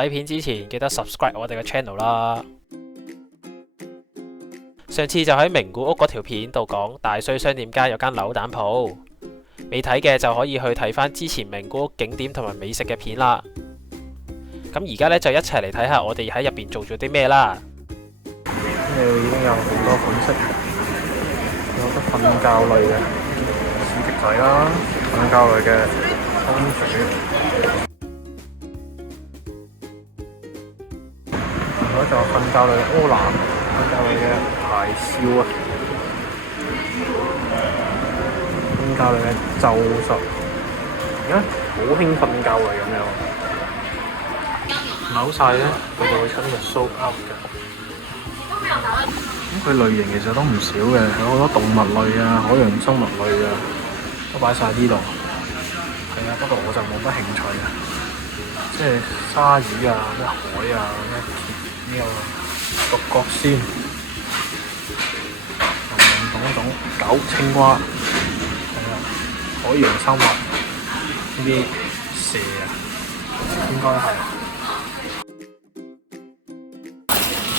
睇片之前記得 subscribe 我哋嘅 channel 啦。上次就喺名古屋嗰條片度講大須商店街有間扭蛋鋪，未睇嘅就可以去睇翻之前名古屋景點同埋美食嘅片啦。咁而家呢，就一齊嚟睇下我哋喺入邊做咗啲咩啦。已經有好多款式，有得瞓覺類嘅士極仔啦，瞓覺類嘅松鼠，仲有就瞓覺類嘅柯南，瞓覺類嘅排笑啊，瞓覺類嘅咒術，而家好興瞓覺類咁樣，扭晒咧佢就會出呢個 show up 嘅。咁佢類型其實都唔少嘅，有好多動物類啊、海洋生物類啊，都擺晒呢度。係啊，不過我就冇乜興趣啊，即係鯊魚啊、咩海啊、咩呢個獨角仙、種種狗、青蛙，係啊，海洋生物呢啲蛇啊，應該係。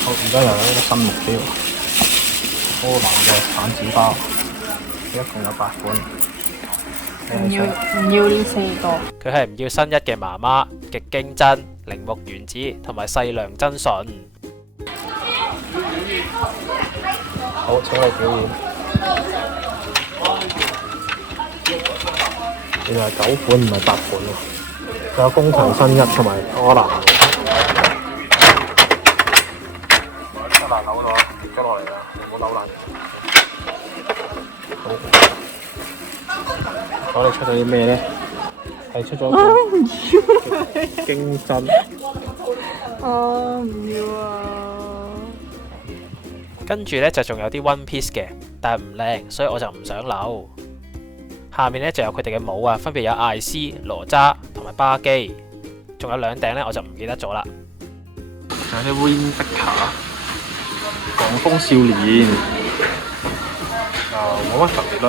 好，而家又有一個新目標，柯南嘅反紙包，一共有8款。唔要呢4個。佢係唔要新一嘅媽媽、極經真、鈴木原子同埋細良真純。好，請你表演。原來係9款唔係8款喎，仲有宮強新一同埋柯南。扭到跌咗落嚟啦，唔好扭爛。好，我哋出咗啲咩咧？係出咗個經真。唔要啊！跟住呢，就仲有啲 One Piece 嘅，但係唔靚，所以我就唔想扭。下面呢，就有佢哋嘅帽啊，分別有艾斯、羅渣同埋巴基，仲有2頂呢，我就唔記得咗啦。仲有啲 Win 碧卡。狂風少年冇乜特別啦，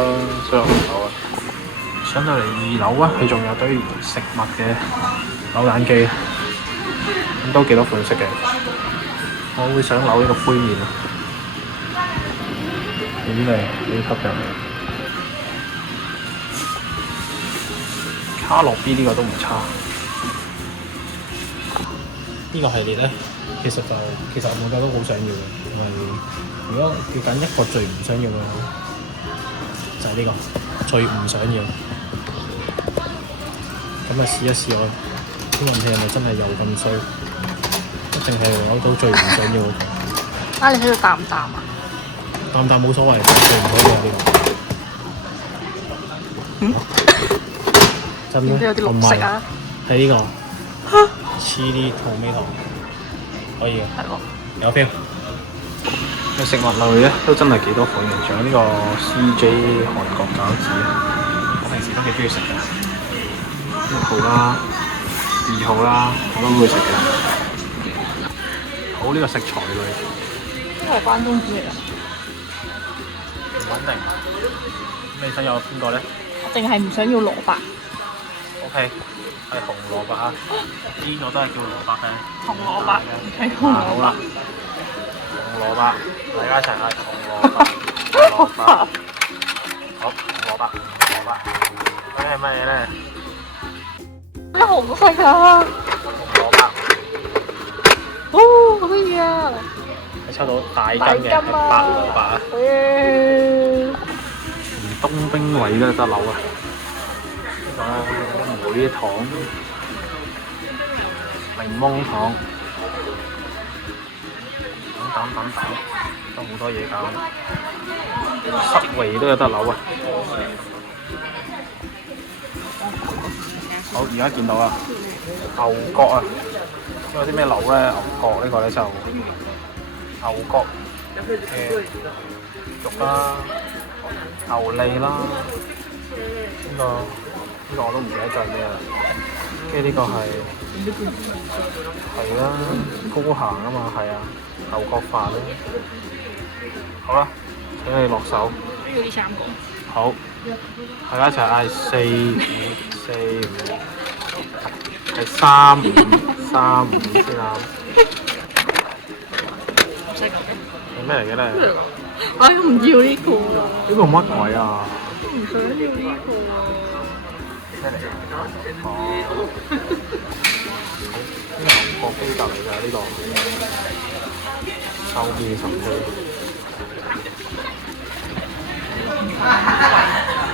所以我唔扭啊。上到嚟2樓啊，佢仲有堆食物嘅扭蛋機，咁都幾多款式嘅。我會想扭呢個杯麵啊，幾靚幾吸引。卡樂 B 呢個都唔差。呢個系列咧，其實我每個都好想要嘅。如果叫緊一個最唔想要嘅，就係呢個最唔想要。咁啊試一試我啲運氣係咪真係又咁衰？一定係攞到最唔想要嗰個。你喺度淡唔淡啊？淡淡冇所謂，最唔想要呢個。真咩？有啲綠色啊！係呢個。Chili tomato 可以嘅。係喎。有 feel。食物類咧都真係幾多款嘅，仲有呢個 CJ 韓國餃子，我平時都幾中意食嘅。1號啦、2號啦，我都會食嘅。好，呢個食材類，呢個係關東煮嚟㗎。唔穩定。咁你想有邊個咧？我淨係唔想要蘿蔔。OK， 係紅蘿蔔啊！呢個都係叫蘿蔔嘅。紅蘿蔔，係紅蘿蔔。好啦。紅蘿蔔，大家一齊嗌紅蘿蔔。紅蘿蔔，好，蘿蔔，蘿蔔。嗰啲係乜嘢咧？咩紅色啊？紅蘿蔔。好得意啊！你抽到大根嘅係白蘿蔔啊！連冬兵衛都得扭啊！呢個咧，梅糖、檸檬糖。等，都好多嘢搞。濕味都有得扭啊！好，而家見到啦，牛角啊！有啲咩扭咧？牛角呢個咧就牛角嘅肉啦、牛脷啦，呢個我都唔記得咗係咩啦。跟住呢個係啦，高行啊嘛，係啊。牛角飯咧，好啦，請你落手。要呢3個。好，大家一齊嗌4、5、4、5。係35先啱。唔使咁嘅。係咩嚟嘅咧？哎，我唔要呢個啊！呢個乜鬼啊？我唔想要呢個啊！咩嚟㗎？哦，呢個韓國飛特嚟㗎呢個，收邊神器。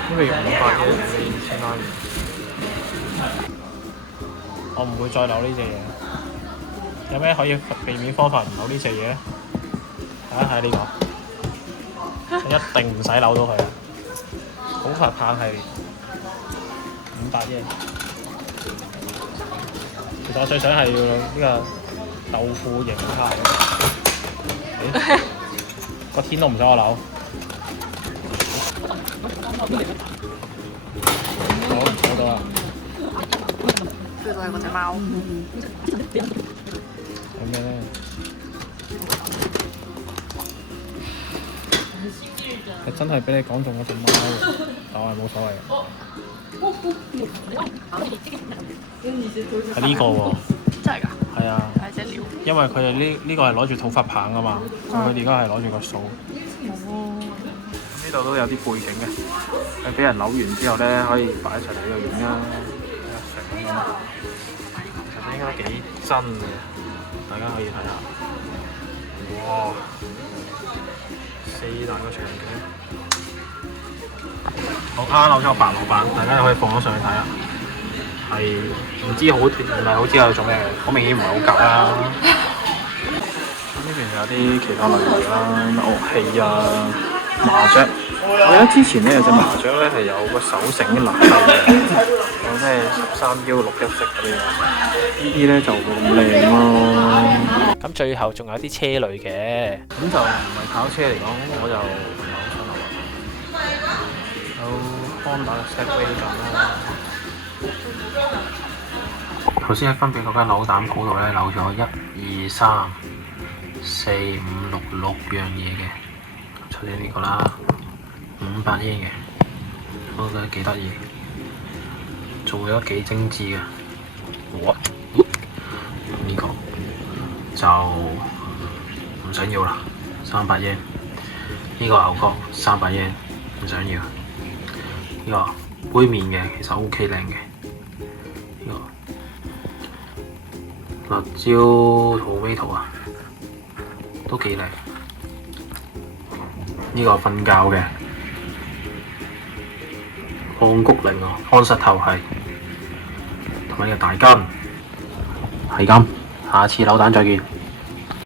呢個要500嘅2000蚊。我唔會再扭呢隻嘢。有咩可以避免方法唔扭呢隻嘢咧？睇一睇呢個，一定唔使扭到佢啊！好佛棒係500嘅。其實我最想係要呢個豆腐形態嘅。個天都唔使我扭。好，扭到啦。最多係嗰隻貓。有咩咧？係真係俾你講中嗰隻貓喎，但我係冇所謂嘅。係呢個喎。真係㗎？係啊。係隻鳥。因為佢哋呢個係攞住土法棒啊嘛，佢哋而家係攞住個掃。哦。呢度都有啲背景嘅，佢俾人扭完之後咧，可以擺一齊嚟呢度影啦。其實應該幾真嘅，大家可以睇下。哇！4大個場景，好啱扭咗個白老闆，大家可以放咗上去睇下。係唔知好唔係好知喺度做咩嘅，好明顯唔係好夾啦。呢邊有啲其他類型啦，樂器啊。麻雀，我記得之前咧有隻麻雀咧係有個手繩勒低嘅，有咩13腰6一式嗰啲，呢啲咧就冇咁靚咯。咁最後仲有啲車類嘅，咁就唔係跑車嚟講，我就唔係好想留。有 Honda 嘅 Segway 咁啦。頭先喺分別嗰間扭蛋鋪度咧扭咗1、2、3、4、5、6樣嘢嘅。首先呢個啦，500yen嘅，我覺得幾得意，做咗幾精緻嘅。哇！呢個就唔想要啦，300yen。呢個牛角300yen，唔想要。呢個杯麵嘅其實 OK 靚嘅。呢個辣椒tomato啊，都幾靚。呢個瞓覺嘅安谷鈴啊，安膝頭係，同埋呢個大根係咁，下次扭蛋再見。